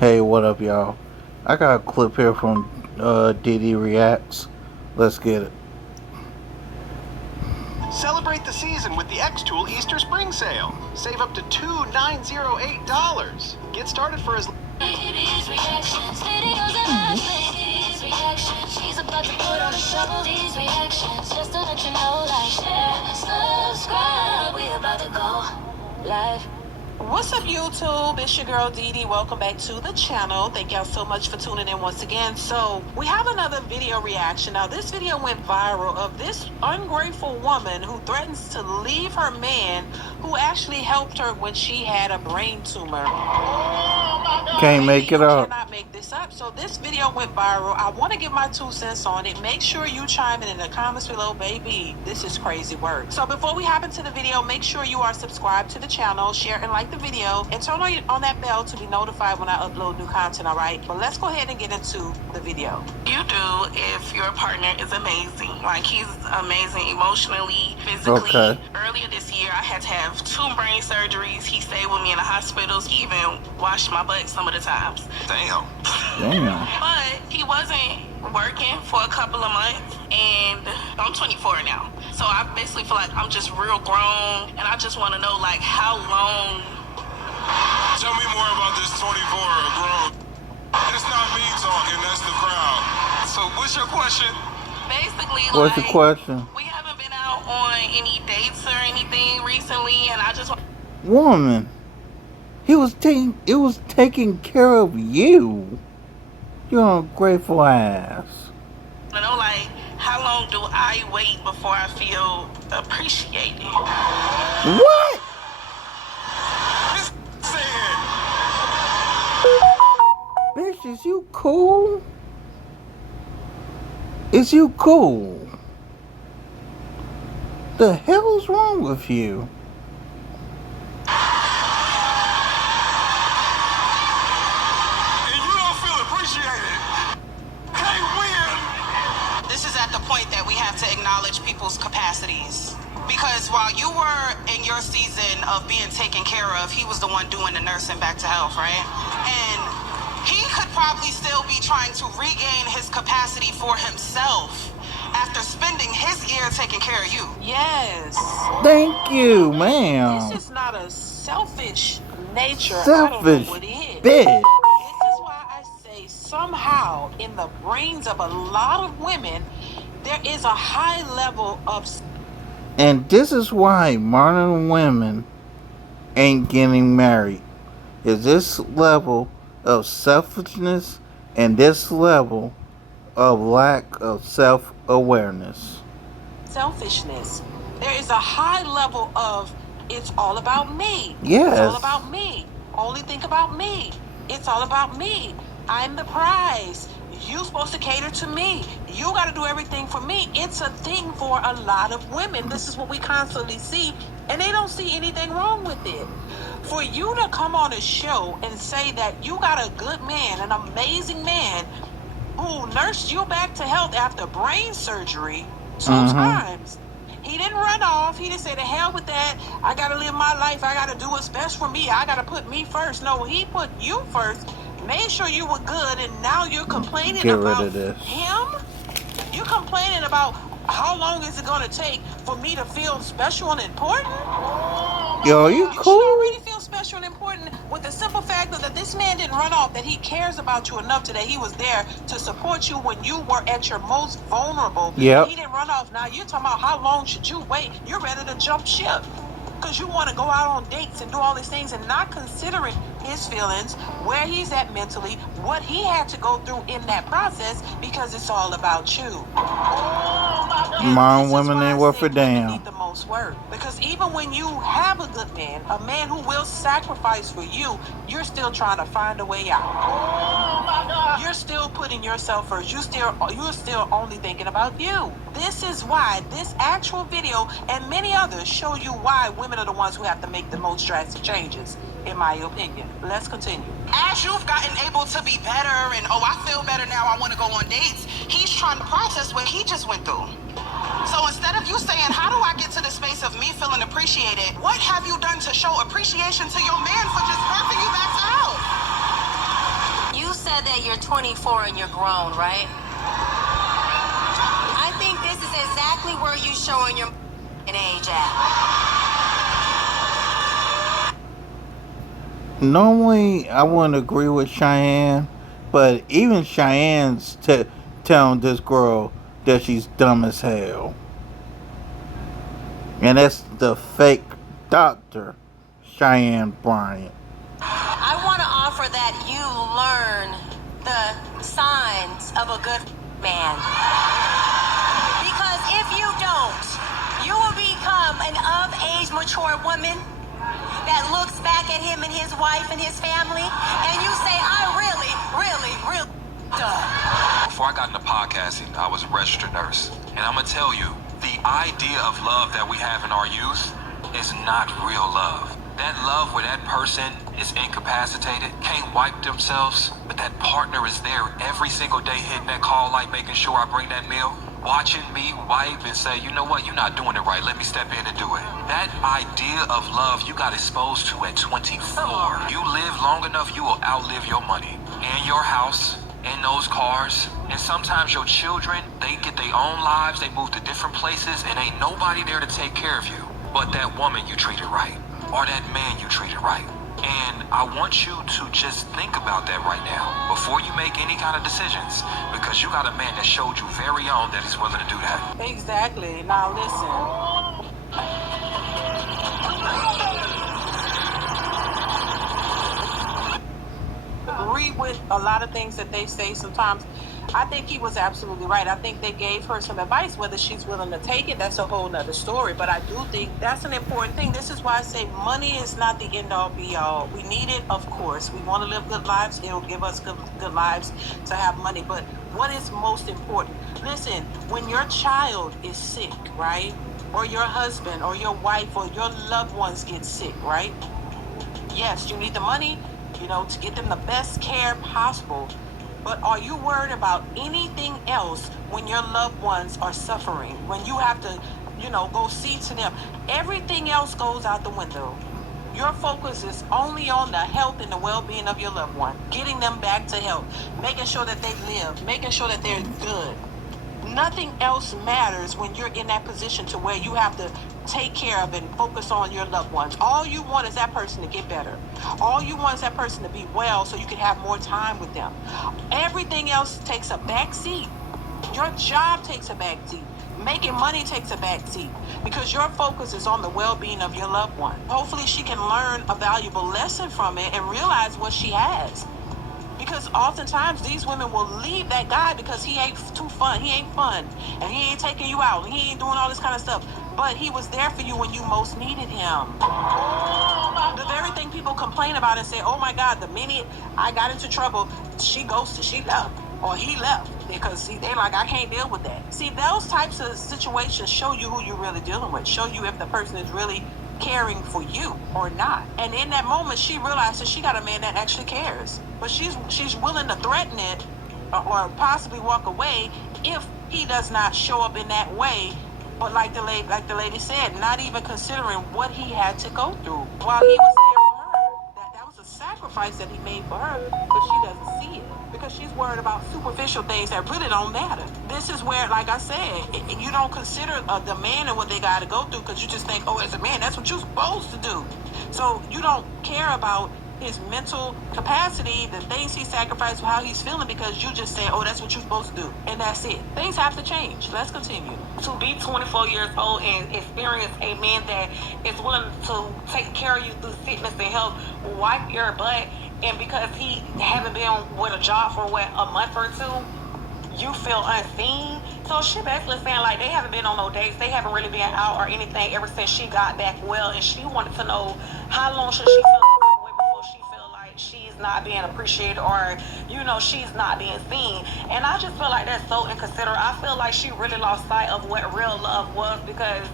Hey, what up, y'all? I got a clip here from DD Reacts. Let's get it. Celebrate the season with the X-Tool Easter Spring Sale. Save up to $2,908. Get started for as She's about to put on a show. These reactions, just to let you know, like, share, subscribe. We about to go live. What's up, YouTube? It's your girl Dee. Welcome back to the channel. Thank y'all so much for tuning in once again. So we have another video reaction. Now this video went viral of this ungrateful woman who threatens to leave her man who actually helped her when she had a brain tumor. Can't make it up. Cannot make this up. So this video went viral. I want to give my 2 cents on it. Make sure you chime in the comments below, baby. This is crazy work. So before we hop into the video, make sure you are subscribed to the channel, share and like the video, and turn on that bell to be notified when I upload new content, all right? But let's go ahead and get into the video. You do if your partner is amazing. Like, he's amazing emotionally, physically. Okay. Earlier this year, I had to have 2 brain surgeries. He stayed with me in the hospitals. He even washed my butt some of the times. Damn. But he wasn't working for a couple of months, and I'm 24 now. So I basically feel like I'm just real grown, and I just want to know, like, how long. Tell me more about this 24 grown. It's not me talking, that's the crowd. So what's your question? Basically, What's like, the question? we haven't been out on any dates or anything recently, and I just want. Woman, it was taking care of you. You're ungrateful ass. I know, like, how long do I wait before I feel appreciated? What? Just say it. Bitch, is you cool? Is you cool? The hell's wrong with you? And you don't feel appreciated. Hey, win. This is at the point that we have to acknowledge people's capacities. Because while you were in your season of being taken care of, he was the one doing the nursing back to health, right? And he could probably still be trying to regain his capacity for himself after spending his year taking care of you. Yes. Thank you, ma'am. This is not a selfish nature. Selfish I don't know what it is. bitch. This is why I say somehow in the brains of a lot of women, there is a high level of... And this is why modern women ain't getting married. Is this level of selfishness and this level of lack of self-awareness. selfishness. There is a high level of, it's all about me. Yes. It's all about me. Only think about me. It's all about me. I'm the prize. You're supposed to cater to me. You got to do everything for me. It's a thing for a lot of women. This is what we constantly see, and they don't see anything wrong with it. For you to come on a show and say that you got a good man, an amazing man, who nursed you back to health after brain surgery 2 times. He didn't run off. He didn't say, to hell with that. I got to live my life. I got to do what's best for me. I got to put me first. No, he put you first, made sure you were good, and now you're complaining about him? You're complaining about how long is it going to take for me to feel special and important? Yo, you cool? You should already feel special and important with the simple fact that this man didn't run off, that he cares about you enough today. He was there to support you when you were at your most vulnerable. Yep. He didn't run off. Now you're talking about how long should you wait? You're ready to jump ship because you want to go out on dates and do all these things and not considering his feelings, where he's at mentally, what he had to go through in that process, because it's all about you. Modern women ain't worth a damn. Need the most work, because even when you have a good man, a man who will sacrifice for you, you're still trying to find a way out. You're still putting yourself first. You're still only thinking about you. This is why this actual video and many others show you why women are the ones who have to make the most drastic changes, in my opinion. Let's continue. As you've gotten able to be better and, oh, I feel better now, I want to go on dates, he's trying to process what he just went through. So instead of you saying, how do I get to the space of me feeling appreciated, what have you done to show appreciation to your man for just birthing you back to health? that you're 24 and you're grown, right? I think this is exactly where you showing your age at. Normally, I wouldn't agree with Cheyenne, but even Cheyenne's telling this girl that she's dumb as hell. And that's the fake doctor, Cheyenne Bryant. I want to offer that you learn the signs of a good man. Because if you don't, you will become an of-age, mature woman that looks back at him and his wife and his family, and you say, I really done. Before I got into podcasting, I was a registered nurse. And I'm going to tell you, the idea of love that we have in our youth is not real love. That love where that person is incapacitated, can't wipe themselves, but that partner is there every single day hitting that call light, making sure I bring that meal, watching me wipe and say, you know what, you're not doing it right, let me step in and do it. That idea of love you got exposed to at 24. You live long enough, you will outlive your money and your house in those cars. And sometimes your children, they get their own lives, they move to different places, and ain't nobody there to take care of you but that woman you treated right, or that man you treated right. And I want you to just think about that right now before you make any kind of decisions, because you got a man that showed you very young that he's willing to do that. Exactly. Now listen. Agree with a lot of things that they say sometimes. I think he was absolutely right. I think they gave her some advice. Whether she's willing to take it, that's a whole nother story. But I do think that's an important thing. This is why I say money is not the end all be all. We need it, of course. We want to live good lives. It'll give us good lives to have money. But what is most important? Listen, when your child is sick, right? Or your husband or your wife or your loved ones get sick, right? Yes, you need the money, to get them the best care possible. But are you worried about anything else when your loved ones are suffering? When you have to, go see to them? Everything else goes out the window. Your focus is only on the health and the well-being of your loved one, getting them back to health, making sure that they live, making sure that they're good. Nothing else matters when you're in that position to where you have to take care of and focus on your loved ones. All you want is that person to get better. All you want is that person to be well so you can have more time with them. Everything else takes a back seat. Your job takes a back seat. Making money takes a back seat because your focus is on the well-being of your loved one. Hopefully she can learn a valuable lesson from it and realize what she has. Because oftentimes these women will leave that guy because he ain't too fun. He ain't fun. And he ain't taking you out. And he ain't doing all this kind of stuff. But he was there for you when you most needed him. The very thing people complain about and say, oh my God, the minute I got into trouble, she ghosted, she left. Or he left. Because see, they like, I can't deal with that. See, those types of situations show you who you're really dealing with. Show you if the person is really caring for you or not. And in that moment, she realizes she got a man that actually cares. But she's willing to threaten it or possibly walk away if he does not show up in that way. But like the lady said, not even considering what he had to go through while he was there for her. That was a sacrifice that he made for her, but she doesn't see it because she's worried about superficial things that really don't matter. This is where, like I said, you don't consider the man and what they got to go through because you just think, oh, as a man, that's what you're supposed to do. So you don't care about his mental capacity, the things he sacrificed, how he's feeling, because you just say, oh, that's what you're supposed to do. And that's it. Things have to change. Let's continue. To be 24 years old and experience a man that is willing to take care of you through sickness and health, wipe your butt, and because he haven't been with a job for a month or two, you feel unseen. So she basically saying like they haven't been on no dates, they haven't really been out or anything ever since she got back well, and she wanted to know how long should she feel before she feel like she's not being appreciated or she's not being seen. And I just feel like that's so inconsiderate. I feel like she really lost sight of what real love was, because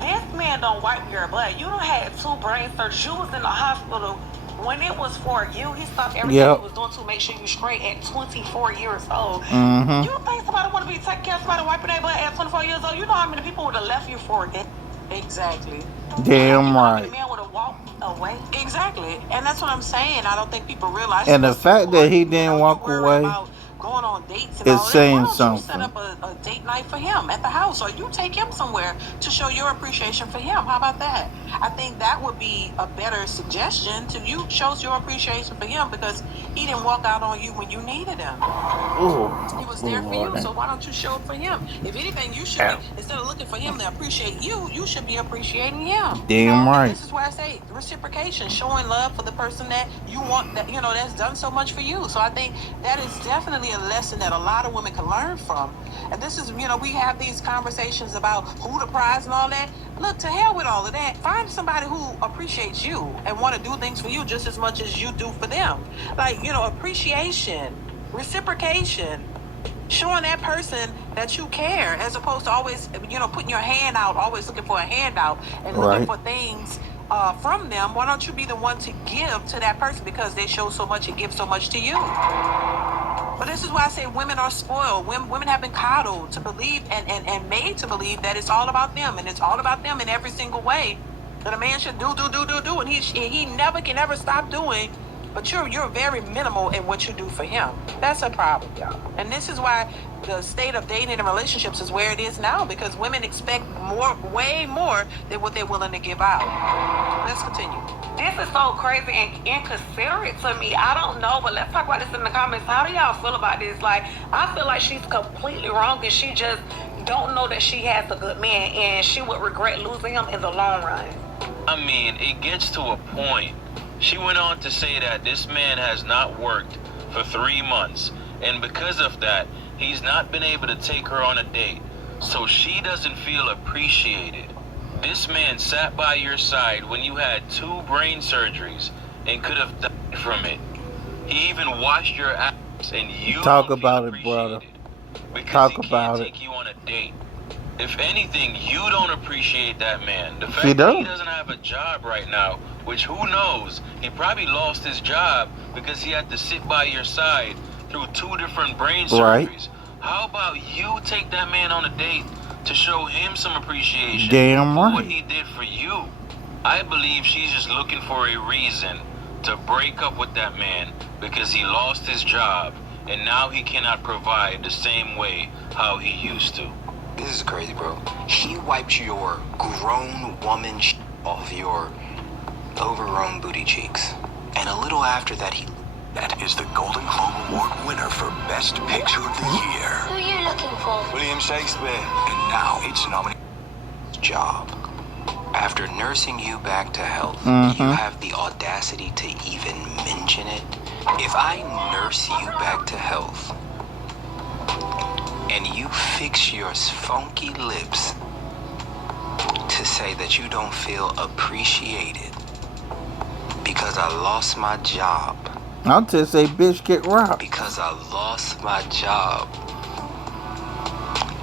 this man don't wipe your butt. You done had 2 brain surgeries. You was in the hospital. When it was for you, he stopped everything he was doing to make sure you straight at 24 years old. Mm-hmm. You think somebody want to be taking care of somebody wiping their butt at 24 years old? You know how many people would have left you for it? Exactly. Damn How many right. men would have walked away. Exactly. And that's what I'm saying. I don't think people realize. And the Most fact people that are, he didn't you walk worry away about going on dates and is all that. Why saying don't you set something. up a date night for him at the house, or you take him somewhere to show your appreciation for him? How about that? I think that would be a better suggestion to you. Shows your appreciation for him because he didn't walk out on you when you needed him. Ooh, He was there for you, Lord. so why don't you show up for him? If anything, you should be, instead of looking for him to appreciate you, you should be appreciating him. Damn right. This is why I say reciprocation, showing love for the person that you want, that that's done so much for you. So I think that is definitely a lesson that a lot of women can learn from. And this is, we have these conversations about who the prize and all that. Look, to hell with all of that. Find somebody who appreciates you and want to do things for you just as much as you do for them. Like, appreciation, reciprocation, showing that person that you care, as opposed to always, putting your hand out, always looking for a handout and looking for things from them. Why don't you be the one to give to that person, because they show so much and give so much to you? But this is why I say women are spoiled. Women have been coddled to believe and made to believe that it's all about them, and it's all about them in every single way. That a man should do, and he never can ever stop doing. But you're very minimal in what you do for him. That's a problem, y'all. And this is why the state of dating and relationships is where it is now, because women expect way more than what they're willing to give out. Let's continue. This is so crazy and inconsiderate to me. I don't know, but let's talk about this in the comments. How do y'all feel about this? Like, I feel like she's completely wrong, and she just don't know that she has a good man, and she would regret losing him in the long run. I mean, it gets to a point. She went on to say that this man has not worked for 3 months, and because of that, he's not been able to take her on a date, so she doesn't feel appreciated. This man sat by your side when you had 2 brain surgeries and could have died from it. He even washed your ass, and you Talk don't about feel it, brother. appreciated because Talk he about can't it. take you on a date. If anything, you don't appreciate that man. The fact She that he don't. doesn't have a job right now, which who knows, he probably lost his job because he had to sit by your side through 2 different brain Right. surgeries. How about you take that man on a date to show him some appreciation Damn for right. what he did for you? I believe she's just looking for a reason to break up with that man because he lost his job and now he cannot provide the same way how he used to. This is crazy, bro. He wiped your grown woman off your overgrown booty cheeks. And a little after that, That is the Golden Globe Award winner for Best Picture of the Year. Who are you looking for? William Shakespeare. And now it's nominated. job. After nursing you back to health, you have the audacity to even mention it. If I nurse you back to health, and you fix your funky lips to say that you don't feel appreciated because I lost my job, I'll just say, bitch, get robbed. because I lost my job,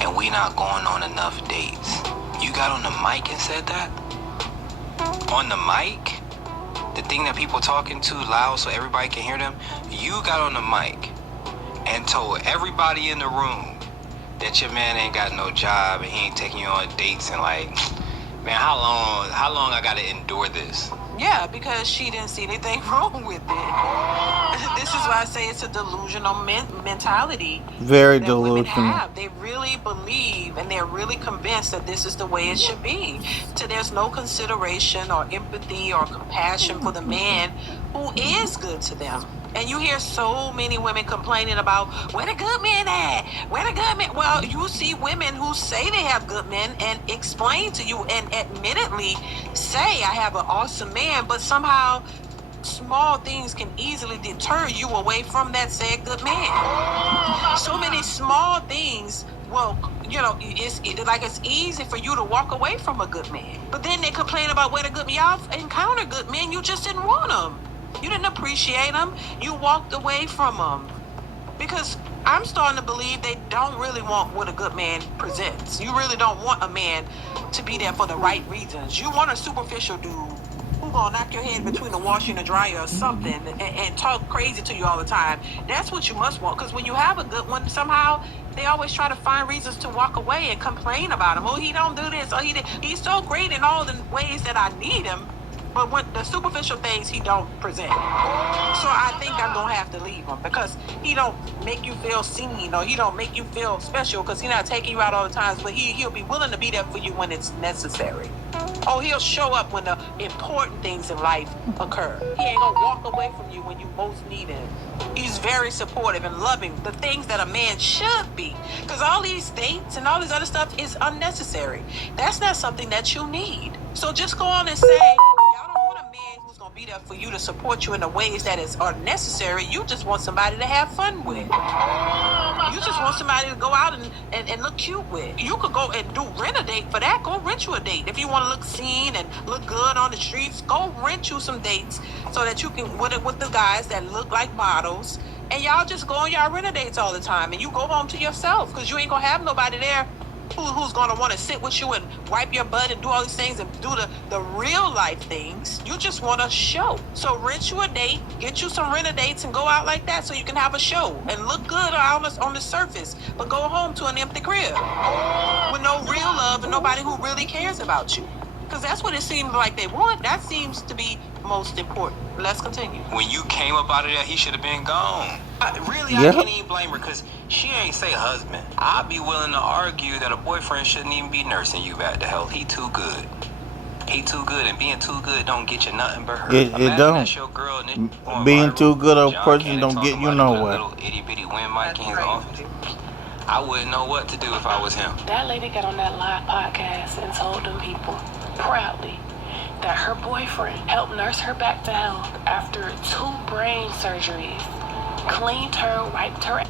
and we not going on enough dates. You got on the mic and said that? On the mic? The thing that people talking to loud so everybody can hear them? You got on the mic and told everybody in the room that your man ain't got no job and he ain't taking you on dates, and like, man, how long I gotta endure this? Yeah, because she didn't see anything wrong with it. This is why I say it's a delusional mentality. Very that women delusional. have. They really believe and they're really convinced that this is the way it should be. So there's no consideration or empathy or compassion for the man who is good to them. And you hear so many women complaining about, where the good men at? Where the good men? Well, you see women who say they have good men and explain to you and admittedly say, I have an awesome man, but somehow small things can easily deter you away from that said good man. So many small things, well, it's easy for you to walk away from a good man. But then they complain about where the good men, y'all encounter good men, you just didn't want them. You didn't appreciate them. You walked away from them. Because I'm starting to believe they don't really want what a good man presents. You really don't want a man to be there for the right reasons. You want a superficial dude who gonna knock your head between the washer and the dryer or something and talk crazy to you all the time. That's what you must want. Because when you have a good one, somehow they always try to find reasons to walk away and complain about him. Oh, he don't do this. Or he's so great in all the ways that I need him. But when the superficial things he don't present. So I think I'm gonna have to leave him because he don't make you feel seen or he don't make you feel special because he's not taking you out all the times, but he'll be willing to be there for you when it's necessary. Oh, he'll show up when the important things in life occur. He ain't gonna walk away from you when you most need him. He's very supportive and loving, the things that a man should be. Because all these dates and all this other stuff is unnecessary. That's not something that you need. So just go on and say, y'all don't want a man who's gonna be there for you to support you in the ways that are necessary. You just want somebody to have fun with. You just want somebody to go out and look cute with. You could go and rent a date for that. Go rent you a date. If you want to look seen and look good on the streets, go rent you some dates so that you can with the guys that look like models. And y'all just go on y'all rent a dates all the time. And you go home to yourself because you ain't going to have nobody there who's going to want to sit with you and wipe your butt and do all these things and do the real life things. You just want a show. So rent you a date, get you some rent a dates and go out like that so you can have a show and look good on the surface, but go home to an empty crib with no real love and nobody who really cares about you. Because that's what it seems like they want. That seems to be most important. Let's continue. When you came up out of there, he should have been gone. Really, Yep. I can't even blame her because she ain't say husband. I'd be willing to argue that a boyfriend shouldn't even be nursing you back to health. He too good. He too good, and being too good don't get you nothing but hurt. It don't. That's your girl, Being viral. too good of a John person Cannon don't get talking you about he put a nowhere. little itty bitty wind mic in his office. I wouldn't know what to do if I was him. That lady got on that live podcast and told them people proudly that her boyfriend helped nurse her back to health after 2 brain surgeries, cleaned her, wiped her ass,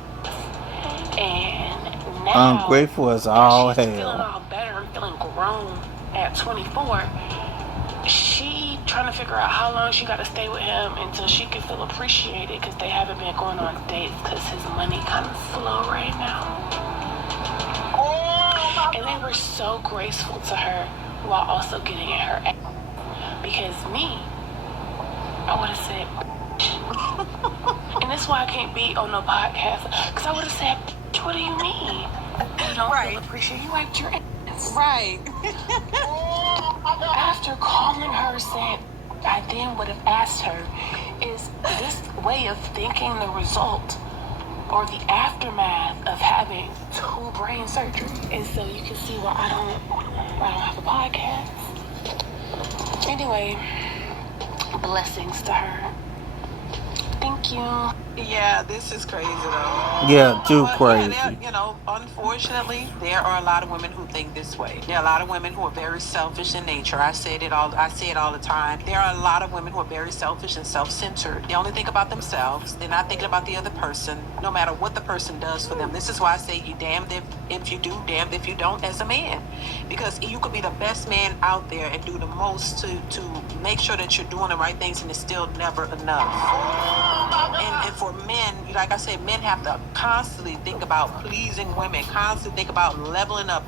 and now Ungrateful as all she's feeling hell. all better and feeling grown at 24. She trying to figure out how long she got to stay with him until she can feel appreciated because they haven't been going on dates because his money kind of slow right now. And they were so graceful to her while also getting in her ass. Because me, I would have said, and that's why I can't be on no podcast. Because I would have said, what do you mean? You don't feel appreciated. You wiped your ass. Right. After calling her, said, I then would have asked her, is this way of thinking the result or the aftermath of having 2 brain surgeries? And so you can see why I don't have a podcast. Anyway, blessings to her. Thank you. Yeah, this is crazy though. Yeah, too But, crazy. unfortunately, there are a lot of women who think this way. There are a lot of women who are very selfish in nature. I say it all the time. There are a lot of women who are very selfish and self-centered. They only think about themselves. They're not thinking about the other person, no matter what the person does for them. This is why I say you damned if you do, damned if you don't as a man. Because you could be the best man out there and do the most to make sure that you're doing the right things and it's still never enough. And for men, like I said, men have to constantly think about pleasing women, constantly think about leveling up,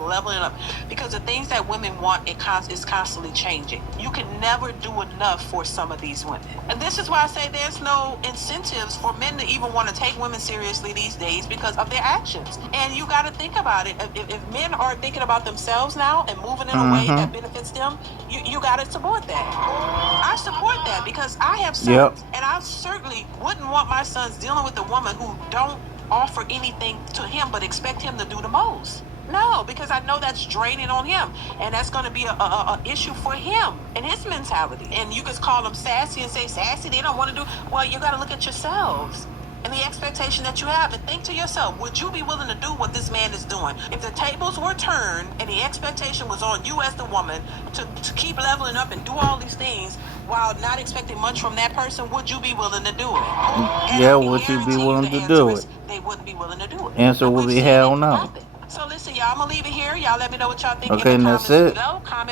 because the things that women want, is constantly changing. You can never do enough for some of these women. And this is why I say there's no incentives for men to even want to take women seriously these days because of their actions. And you got to think about it. If men are thinking about themselves now and moving in a way that benefits them, you got to support that. I support that because I have sons, and I certainly wouldn't want my sons dealing with a woman who don't offer anything to him but expect him to do the most. No, because I know that's draining on him, and that's going to be a issue for him and his mentality. And you just call them sassy and say sassy, they don't want to do. Well, you got to look at yourselves and the expectation that you have and think to yourself, would you be willing to do what this man is doing? If the tables were turned and the expectation was on you as the woman to keep leveling up and do all these things while not expecting much from that person, would you be willing to do it? Yeah, would you be willing to do it? They wouldn't be willing to do it. Answer would be hell no. So listen, y'all, I'm going to leave it here. Y'all let me know what y'all think Okay, in the and that's comments it. below. Comment